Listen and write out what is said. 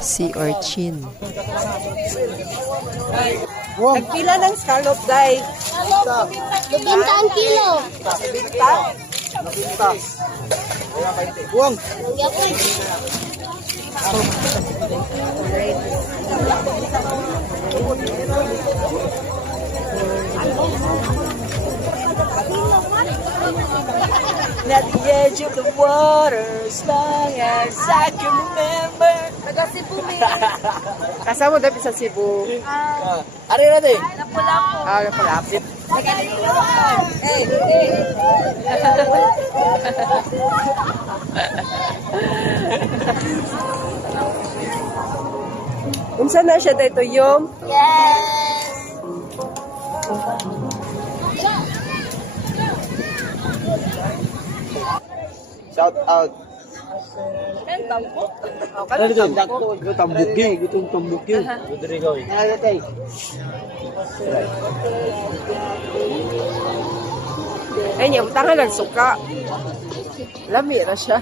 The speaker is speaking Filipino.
Sea urchin. Nagpila ng scallop, day. Lubinta ang kilo. Buwang. At the edge of the water, as long as I can remember. Kasama dapat sa Cebu. Ari na din. Lapu-lapu. Lapalapit. Unsa na siya dito yung? Yes. Shout out. Ano din? Tambuki. Gutong tambuki. Gudri gawin. Ano tay? Ay, niya, tangan ng suka. Lami na siya.